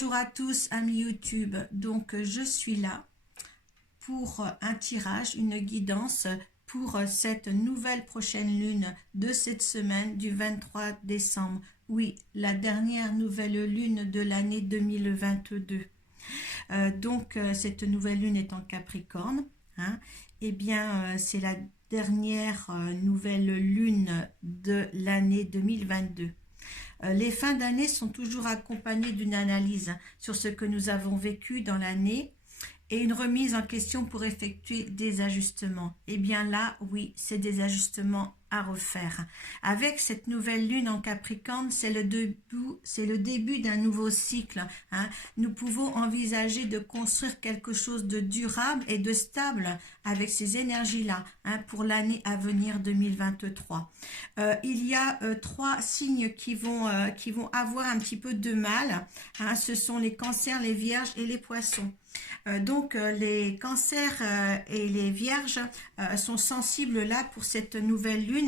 Bonjour à tous amis YouTube, donc je suis là pour un tirage, une guidance pour cette nouvelle prochaine lune de cette semaine du 23 décembre. Oui, la dernière nouvelle lune de l'année 2022. Cette nouvelle lune est en Capricorne. Eh bien, c'est la dernière nouvelle lune de l'année 2022. Les fins d'année sont toujours accompagnées d'une analyse sur ce que nous avons vécu dans l'année et une remise en question pour effectuer des ajustements. Et bien là, oui, c'est des ajustements à refaire. Avec cette nouvelle lune en Capricorne, c'est le début d'un nouveau cycle. Nous pouvons envisager de construire quelque chose de durable et de stable avec ces énergies-là pour l'année à venir 2023. Il y a trois signes qui vont avoir un petit peu de mal. Ce sont les cancers, les vierges et les poissons. Les cancers et les vierges sont sensibles là pour cette nouvelle lune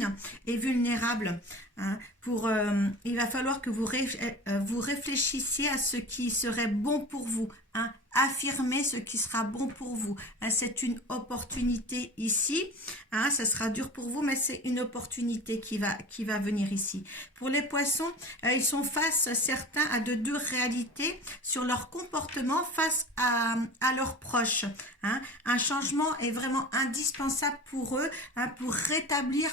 et vulnérables. Il va falloir que vous réfléchissiez à ce qui serait bon pour vous. Affirmez ce qui sera bon pour vous. C'est une opportunité ici. Ça sera dur pour vous, mais c'est une opportunité qui va venir ici. Pour les poissons, ils sont face, certains, à de dures réalités sur leur comportement face à leurs proches. Un changement est vraiment indispensable pour eux, pour rétablir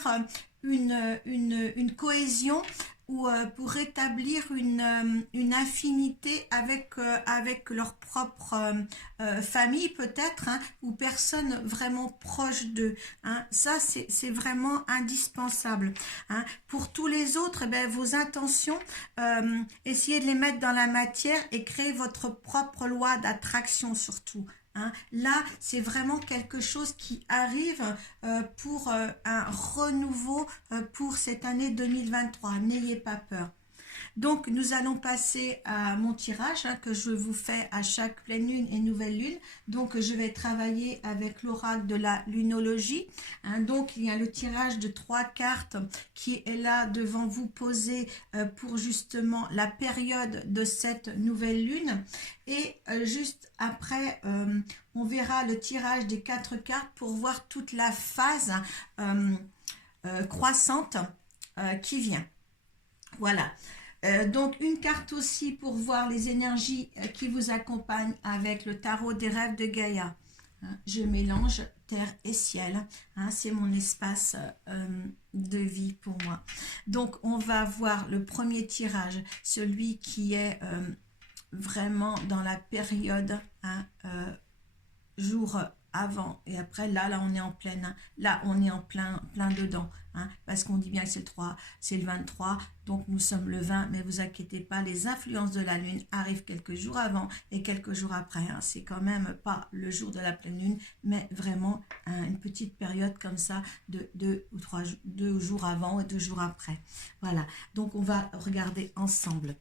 une cohésion ou pour rétablir une affinité avec leur propre famille peut-être, ou personnes vraiment proches d'eux. Ça, c'est vraiment indispensable. Pour tous les autres, vos intentions, essayez de les mettre dans la matière et créer votre propre loi d'attraction surtout. Là, c'est vraiment quelque chose qui arrive pour un renouveau pour cette année 2023. N'ayez pas peur. Donc, nous allons passer à mon tirage que je vous fais à chaque pleine lune et nouvelle lune. Donc, je vais travailler avec l'oracle de la lunologie. Donc, il y a le tirage de 3 cartes qui est là devant vous posé pour justement la période de cette nouvelle lune. Et juste après, on verra le tirage des 4 cartes pour voir toute la phase croissante qui vient. Voilà. Donc une carte aussi pour voir les énergies qui vous accompagnent avec le tarot des rêves de Gaïa. Je mélange terre et ciel. C'est mon espace de vie pour moi. Donc on va voir le premier tirage, celui qui est vraiment dans la période jour avant et après. Là on est en pleine, là on est en plein dedans, parce qu'on dit bien que c'est le 3, c'est le 23, donc nous sommes le 20, mais vous inquiétez pas, les influences de la lune arrivent quelques jours avant et quelques jours après. C'est quand même pas le jour de la pleine lune, mais vraiment une petite période comme ça de 2 jours avant et 2 jours après. Voilà, donc on va regarder ensemble.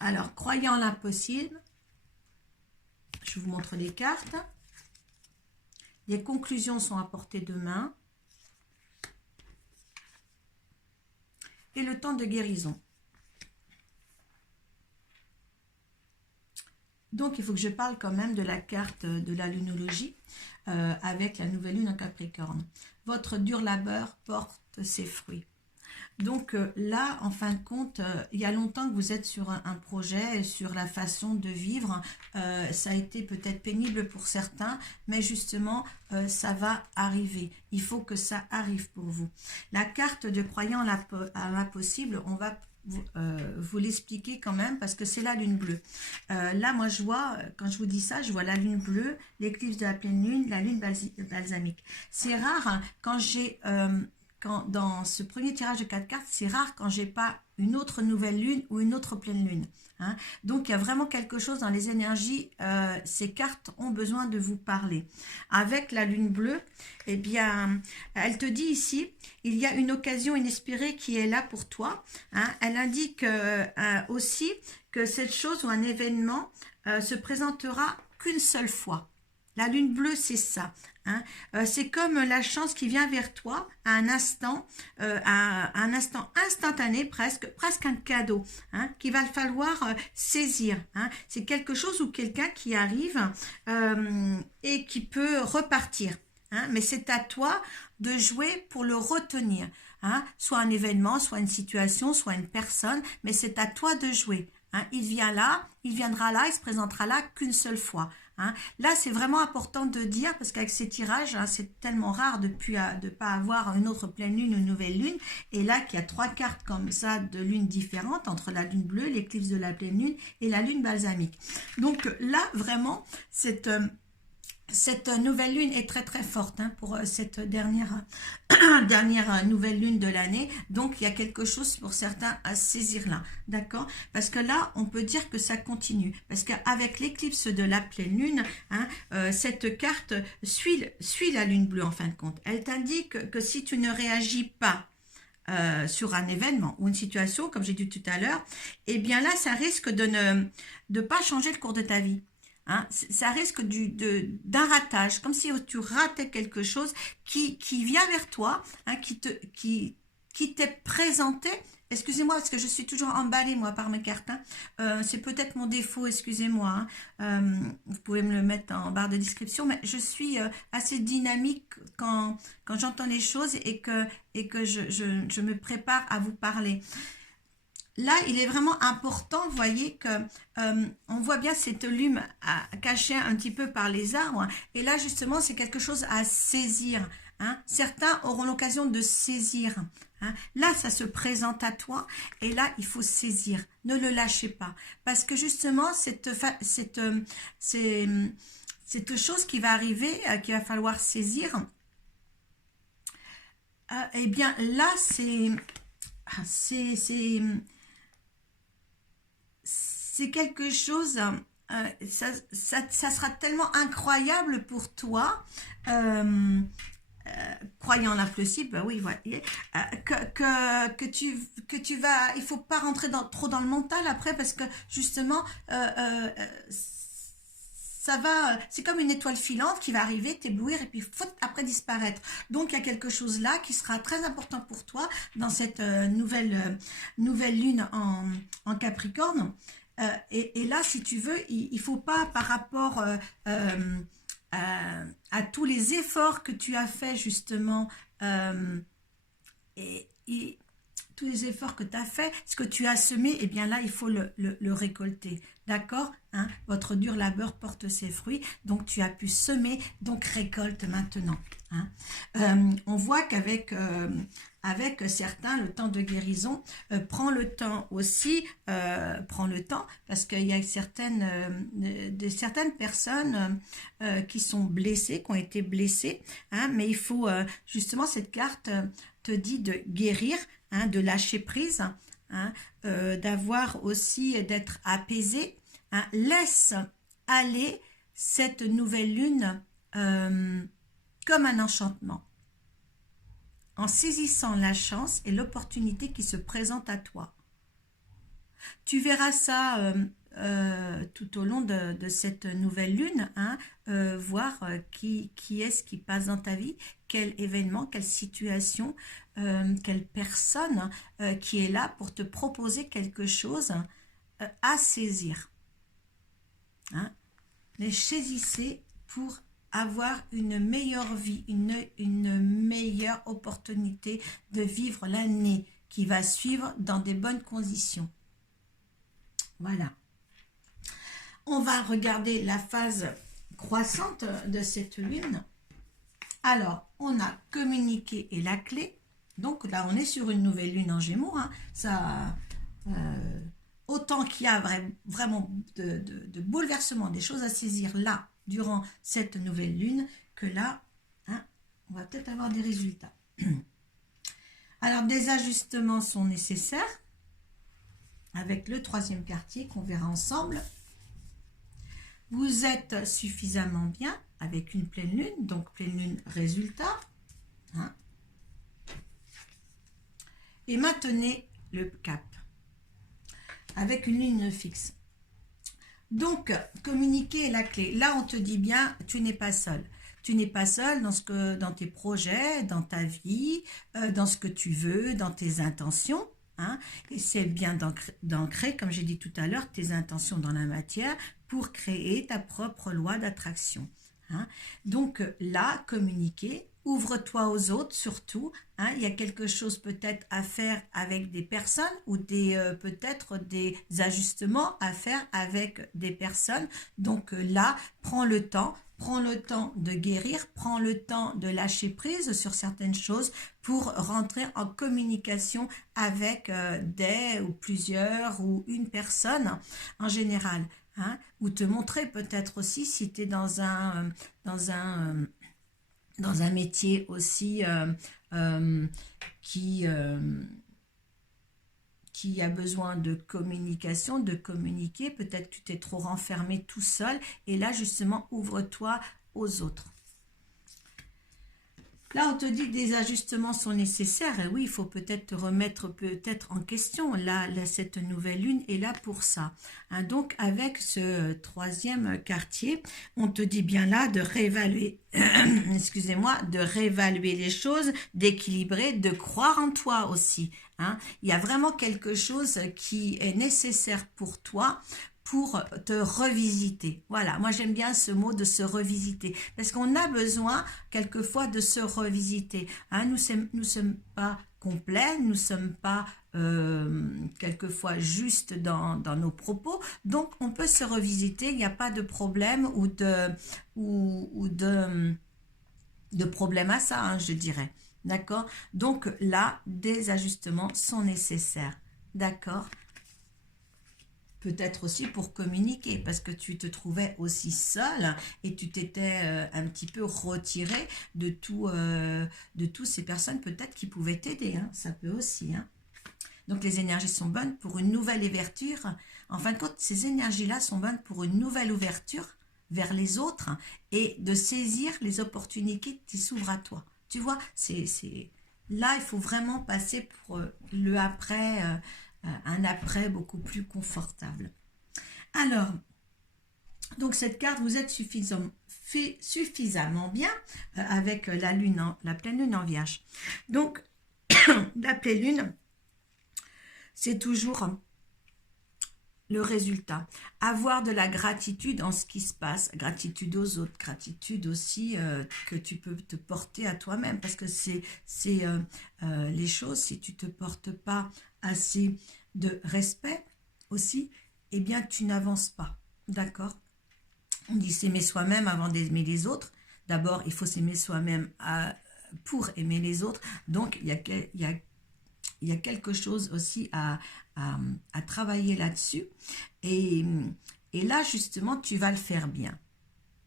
Alors, croyant l'impossible, je vous montre les cartes. Les conclusions sont à portée de main. Et le temps de guérison. Donc, il faut que je parle quand même de la carte de la lunologie avec la nouvelle lune en Capricorne. Votre dur labeur porte ses fruits. Donc là, en fin de compte, il y a longtemps que vous êtes sur un projet, sur la façon de vivre. Ça a été peut-être pénible pour certains, mais justement, ça va arriver. Il faut que ça arrive pour vous. La carte de croyant à l'impossible, on va vous l'expliquer quand même parce que c'est la lune bleue. Là, moi, je vois, quand je vous dis ça, je vois la lune bleue, l'éclipse de la pleine lune, la lune balsamique. C'est rare quand j'ai... dans ce premier tirage de 4 cartes, c'est rare quand j'ai pas une autre nouvelle lune ou une autre pleine lune. Donc, il y a vraiment quelque chose dans les énergies. Ces cartes ont besoin de vous parler. Avec la lune bleue, eh bien, elle te dit ici, il y a une occasion inespérée qui est là pour toi. Elle indique aussi que cette chose ou un événement se présentera qu'une seule fois. La lune bleue, c'est ça. Hein. C'est comme la chance qui vient vers toi à un instant instantané, presque un cadeau, hein, qu'il va falloir saisir. Hein. C'est quelque chose ou quelqu'un qui arrive et qui peut repartir. Hein, mais c'est à toi de jouer pour le retenir. Hein, soit un événement, soit une situation, soit une personne, mais c'est à toi de jouer. Hein, il viendra là, il se présentera là qu'une seule fois. Hein. Là, c'est vraiment important de dire, parce qu'avec ces tirages, hein, c'est tellement rare de ne pas avoir une autre pleine lune ou une nouvelle lune. Et là, qu'il y a 3 cartes comme ça de lunes différentes, entre la lune bleue, l'éclipse de la pleine lune et la lune balsamique. Donc là, vraiment, cette nouvelle lune est très très forte, hein, pour cette dernière nouvelle lune de l'année. Donc il y a quelque chose pour certains à saisir là, d'accord? Parce que là on peut dire que ça continue, parce qu'avec l'éclipse de la pleine lune, hein, cette carte suit la lune bleue en fin de compte. Elle t'indique que si tu ne réagis pas sur un événement ou une situation, comme j'ai dit tout à l'heure, eh bien là ça risque de pas changer le cours de ta vie. Hein, ça risque d'un ratage, comme si tu ratais quelque chose qui vient vers toi, hein, qui t'est présenté. Excusez-moi, parce que je suis toujours emballée, moi, par mes cartes. Hein. C'est peut-être mon défaut, excusez-moi. Hein. Vous pouvez me le mettre en barre de description, mais je suis assez dynamique quand j'entends les choses et que je me prépare à vous parler. Là, il est vraiment important, vous voyez, que on voit bien cette lune cachée un petit peu par les arbres. Et là, justement, c'est quelque chose à saisir. Hein. Certains auront l'occasion de saisir. Hein. Là, ça se présente à toi. Et là, il faut saisir. Ne le lâchez pas. Parce que justement, cette chose qui va arriver, qu'il va falloir saisir, eh bien, là, c'est quelque chose, ça sera tellement incroyable pour toi, croyant la possible, bah oui, voilà, que tu vas, il faut pas rentrer trop dans le mental après, parce que justement, ça va, c'est comme une étoile filante qui va arriver, t'éblouir et puis après disparaître. Donc il y a quelque chose là qui sera très important pour toi dans cette nouvelle lune en Capricorne. Et là, si tu veux, il faut pas, par rapport à tous les efforts que tu as fait justement, et tous les efforts que tu as fait, ce que tu as semé, eh bien là, il faut le récolter. D'accord, hein? Votre dur labeur porte ses fruits, donc tu as pu semer, donc récolte maintenant. Hein? On voit qu'avec avec certains, le temps de guérison prend le temps aussi, parce qu'il y a certaines personnes qui sont blessées, qui ont été blessées, hein, mais il faut justement, cette carte te dit de guérir, hein, de lâcher prise, hein, d'avoir aussi, d'être apaisé, hein. Laisse aller cette nouvelle lune comme un enchantement, en saisissant la chance et l'opportunité qui se présente à toi. Tu verras ça tout au long de cette nouvelle lune, hein, voir qui est-ce qui passe dans ta vie, quel événement, quelle situation, quelle personne qui est là pour te proposer quelque chose à saisir. Hein. Les saisissez pour avoir une meilleure vie, une meilleure opportunité de vivre l'année qui va suivre dans des bonnes conditions. Voilà. On va regarder la phase croissante de cette lune. Alors, on a communiqué et la clé. Donc là, on est sur une nouvelle lune en Gémeaux. Hein. Ça, autant qu'il y a vraiment de bouleversements, des choses à saisir là, durant cette nouvelle lune, que là, hein, on va peut-être avoir des résultats. Alors, des ajustements sont nécessaires avec le 3e quartier qu'on verra ensemble. Vous êtes suffisamment bien avec une pleine lune, donc pleine lune résultat. Hein, et maintenez le cap avec une lune fixe. Donc, communiquer est la clé. Là, on te dit bien, tu n'es pas seul. Tu n'es pas seul dans tes projets, dans ta vie, dans ce que tu veux, dans tes intentions. Hein, et c'est bien d'ancrer, comme j'ai dit tout à l'heure, tes intentions dans la matière pour créer ta propre loi d'attraction. Hein. Donc là, communiquer, ouvre-toi aux autres surtout. Hein, il y a quelque chose peut-être à faire avec des personnes ou peut-être des ajustements à faire avec des personnes. Donc là, prends le temps de guérir, prends le temps de lâcher prise sur certaines choses pour rentrer en communication avec des ou plusieurs ou une personne en général. Hein, ou te montrer peut-être aussi si tu es dans un métier aussi euh, qui, euh, qui a besoin de communication, de communiquer, peut-être que tu t'es trop renfermé tout seul, et là justement ouvre-toi aux autres. Là, on te dit que des ajustements sont nécessaires. Et oui, il faut peut-être te remettre peut-être en question. Là, cette nouvelle lune est là pour ça. Hein, donc, avec ce troisième quartier, on te dit bien là de réévaluer, excusez-moi, de réévaluer les choses, d'équilibrer, de croire en toi aussi. Hein. Il y a vraiment quelque chose qui est nécessaire pour toi pour te revisiter. Voilà, moi j'aime bien ce mot de se revisiter, parce qu'on a besoin quelquefois de se revisiter. Hein, nous sommes pas complets, nous sommes pas quelquefois juste dans nos propos, donc on peut se revisiter, il n'y a pas de problème ou de problème à ça, hein, je dirais. D'accord? Donc là, des ajustements sont nécessaires. D'accord? Peut-être aussi pour communiquer, parce que tu te trouvais aussi seul et tu t'étais un petit peu retiré de toutes ces personnes peut-être qui pouvaient t'aider. Hein. Ça peut aussi. Hein. Donc les énergies sont bonnes pour une nouvelle ouverture. En fin de compte, ces énergies-là sont bonnes pour une nouvelle ouverture vers les autres et de saisir les opportunités qui s'ouvrent à toi. Tu vois, là, il faut vraiment passer pour le après, un après beaucoup plus confortable. Alors, donc cette carte, vous êtes suffisamment bien avec la pleine lune en Vierge. Donc, la pleine lune, c'est toujours le résultat. Avoir de la gratitude en ce qui se passe, gratitude aux autres, gratitude aussi que tu peux te porter à toi-même, parce que c'est les choses, si tu ne te portes pas assez de respect aussi, eh bien tu n'avances pas, d'accord? On dit s'aimer soi-même avant d'aimer les autres. D'abord, il faut s'aimer soi-même pour aimer les autres, donc il y a quelque chose aussi à travailler là-dessus. Et là, justement, tu vas le faire bien.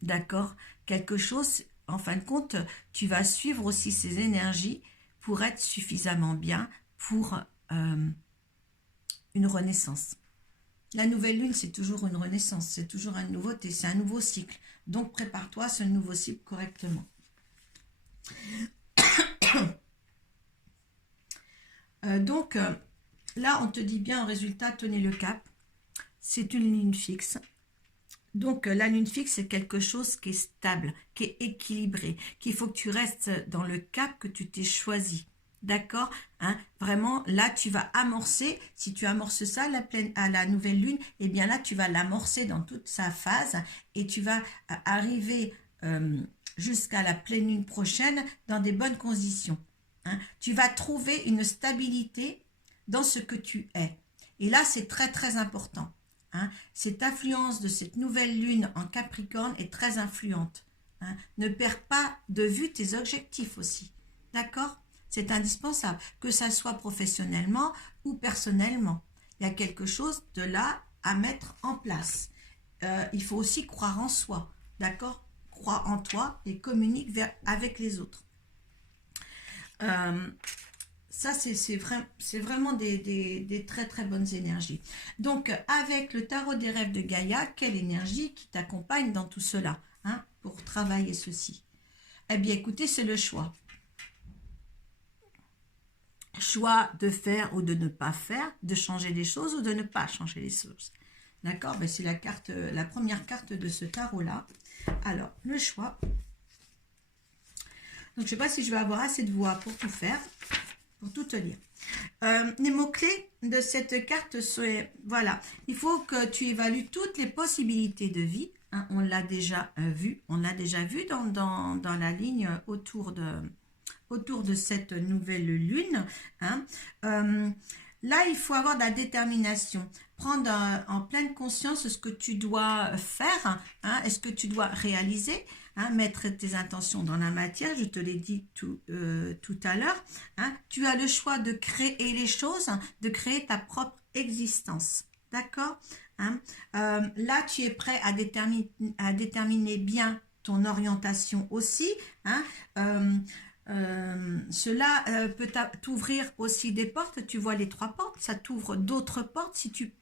D'accord? Quelque chose, en fin de compte, tu vas suivre aussi ces énergies pour être suffisamment bien pour une renaissance. La nouvelle lune, c'est toujours une renaissance, c'est toujours une nouveauté, c'est un nouveau cycle. Donc, prépare-toi à ce nouveau cycle correctement. Là, on te dit bien en résultat, tenez le cap. C'est une lune fixe. Donc, la lune fixe, c'est quelque chose qui est stable, qui est équilibré, qu'il faut que tu restes dans le cap que tu t'es choisi. D'accord, hein? Vraiment, là, tu vas amorcer. Si tu amorces ça à la nouvelle lune, eh bien là, tu vas l'amorcer dans toute sa phase et tu vas arriver jusqu'à la pleine lune prochaine dans des bonnes conditions. Hein? Tu vas trouver une stabilité dans ce que tu es. Et là, c'est très, très important. Hein? Cette influence de cette nouvelle lune en Capricorne est très influente. Hein? Ne perds pas de vue tes objectifs aussi. D'accord? C'est indispensable, que ça soit professionnellement ou personnellement. Il y a quelque chose de là à mettre en place. Il faut aussi croire en soi, d'accord? Crois en toi et communique avec les autres. Ça, c'est vraiment des très très bonnes énergies. Donc, avec le tarot des rêves de Gaïa, quelle énergie qui t'accompagne dans tout cela, hein, pour travailler ceci? Eh bien, écoutez, c'est le choix. Choix de faire ou de ne pas faire, de changer les choses ou de ne pas changer les choses. D'accord? Ben, c'est la première carte de ce tarot-là. Alors, le choix. Donc, je ne sais pas si je vais avoir assez de voix pour tout faire, pour tout te lire. Les mots-clés de cette carte sont, voilà, il faut que tu évalues toutes les possibilités de vie. Hein, on l'a déjà vu, dans la ligne autour de cette nouvelle lune. Hein. Là, il faut avoir de la détermination, prendre en pleine conscience ce que tu dois faire, hein, est-ce que tu dois réaliser, hein, mettre tes intentions dans la matière, je te l'ai dit tout à l'heure. Hein, tu as le choix de créer les choses, hein, de créer ta propre existence, d'accord, hein. Là, tu es prêt à déterminer bien ton orientation aussi, hein. Cela peut t'ouvrir aussi des portes. Tu vois les 3 portes, ça t'ouvre d'autres portes si tu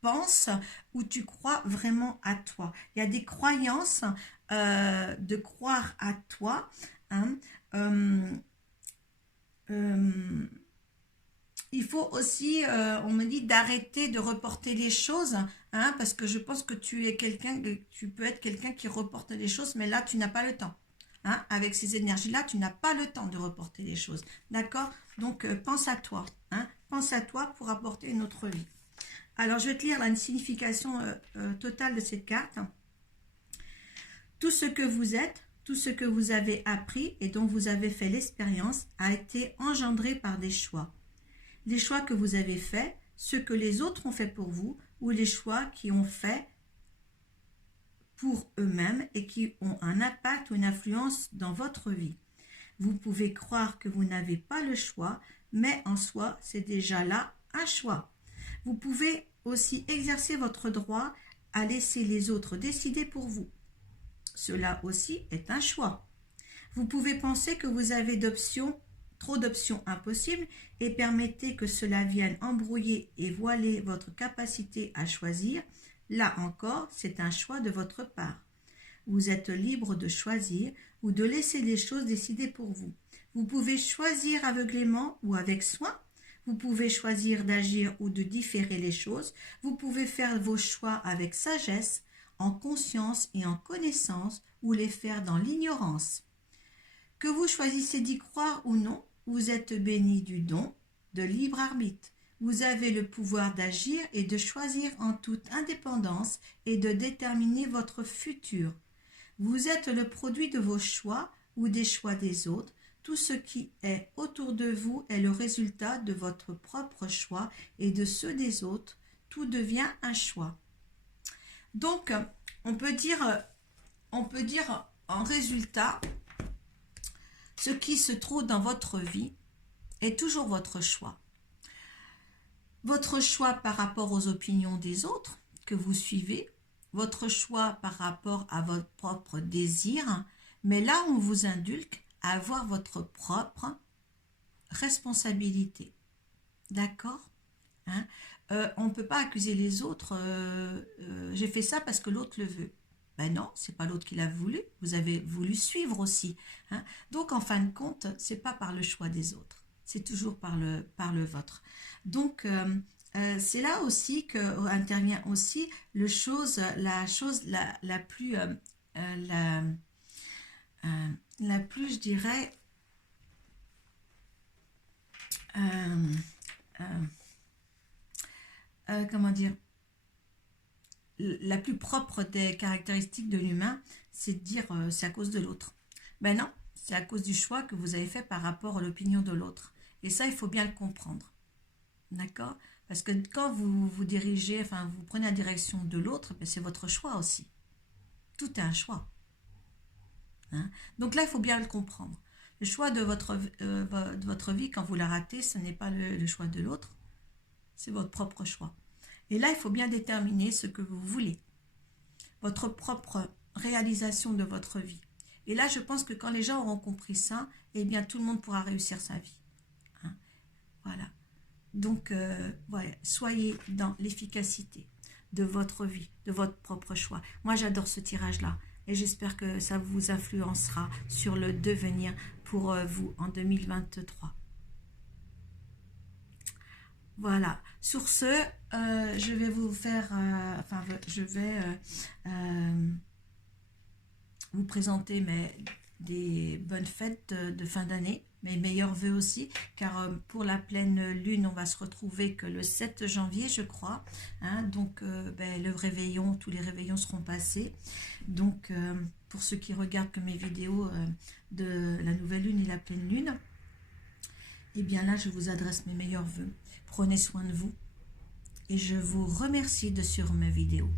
penses ou tu crois vraiment à toi. Il y a des croyances de croire à toi, hein. Il faut aussi, on me dit d'arrêter de reporter les choses, hein, parce que je pense que tu peux être quelqu'un qui reporte les choses, mais là tu n'as pas le temps. Hein, avec ces énergies-là, tu n'as pas le temps de reporter les choses. D'accord? Donc, pense à toi. Hein, pense à toi pour apporter une autre vie. Alors, je vais te lire là, une signification totale de cette carte. Tout ce que vous êtes, tout ce que vous avez appris et dont vous avez fait l'expérience a été engendré par des choix. Les choix que vous avez faits, ceux que les autres ont fait pour vous, ou les choix qui ont fait pour eux-mêmes et qui ont un impact ou une influence dans votre vie. Vous pouvez croire que vous n'avez pas le choix, mais en soi, c'est déjà là un choix. Vous pouvez aussi exercer votre droit à laisser les autres décider pour vous. Cela aussi est un choix. Vous pouvez penser que vous avez trop d'options impossibles et permettez que cela vienne embrouiller et voiler votre capacité à choisir. Là encore, c'est un choix de votre part. Vous êtes libre de choisir ou de laisser les choses décider pour vous. Vous pouvez choisir aveuglément ou avec soin. Vous pouvez choisir d'agir ou de différer les choses. Vous pouvez faire vos choix avec sagesse, en conscience et en connaissance, ou les faire dans l'ignorance. Que vous choisissez d'y croire ou non, vous êtes béni du don de libre arbitre. Vous avez le pouvoir d'agir et de choisir en toute indépendance et de déterminer votre futur. Vous êtes le produit de vos choix ou des choix des autres. Tout ce qui est autour de vous est le résultat de votre propre choix et de ceux des autres. Tout devient un choix. Donc, on peut dire en résultat, ce qui se trouve dans votre vie est toujours votre choix. Votre choix par rapport aux opinions des autres que vous suivez, votre choix par rapport à votre propre désir, mais là on vous inculque à avoir votre propre responsabilité. D'accord, hein? On ne peut pas accuser les autres, j'ai fait ça parce que l'autre le veut. Ben non, c'est pas l'autre qui l'a voulu, vous avez voulu suivre aussi. Hein? Donc en fin de compte, c'est pas par le choix des autres, c'est toujours par le vôtre. Donc c'est là aussi que intervient aussi la chose la plus je dirais comment dire, la plus propre des caractéristiques de l'humain, c'est de dire c'est à cause de l'autre. Ben non, c'est à cause du choix que vous avez fait par rapport à l'opinion de l'autre. Et ça, il faut bien le comprendre. D'accord? Parce que quand vous vous dirigez, enfin vous prenez la direction de l'autre, ben c'est votre choix aussi. Tout est un choix. Hein? Donc là, il faut bien le comprendre. Le choix de votre vie, quand vous la ratez, ce n'est pas le choix de l'autre, c'est votre propre choix. Et là, il faut bien déterminer ce que vous voulez, votre propre réalisation de votre vie. Et là, je pense que quand les gens auront compris ça, eh bien, tout le monde pourra réussir sa vie. Hein? Voilà. Donc, voilà, soyez dans l'efficacité de votre vie, de votre propre choix. Moi, j'adore ce tirage-là et j'espère que ça vous influencera sur le devenir pour vous en 2023. Voilà. Sur ce, je vais vous faire, je vais vous présenter des bonnes fêtes de fin d'année, mes meilleurs vœux aussi, car pour la pleine lune, on va se retrouver que le 7 janvier, je crois, hein, donc le réveillon, tous les réveillons seront passés, donc pour ceux qui regardent que mes vidéos de la nouvelle lune et la pleine lune, et bien là, je vous adresse mes meilleurs vœux. Prenez soin de vous et je vous remercie de suivre mes vidéos.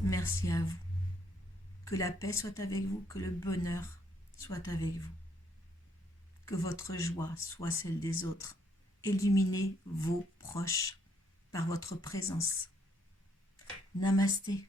Merci à vous. Que la paix soit avec vous, que le bonheur soit avec vous. Que votre joie soit celle des autres. Illuminez vos proches par votre présence. Namasté.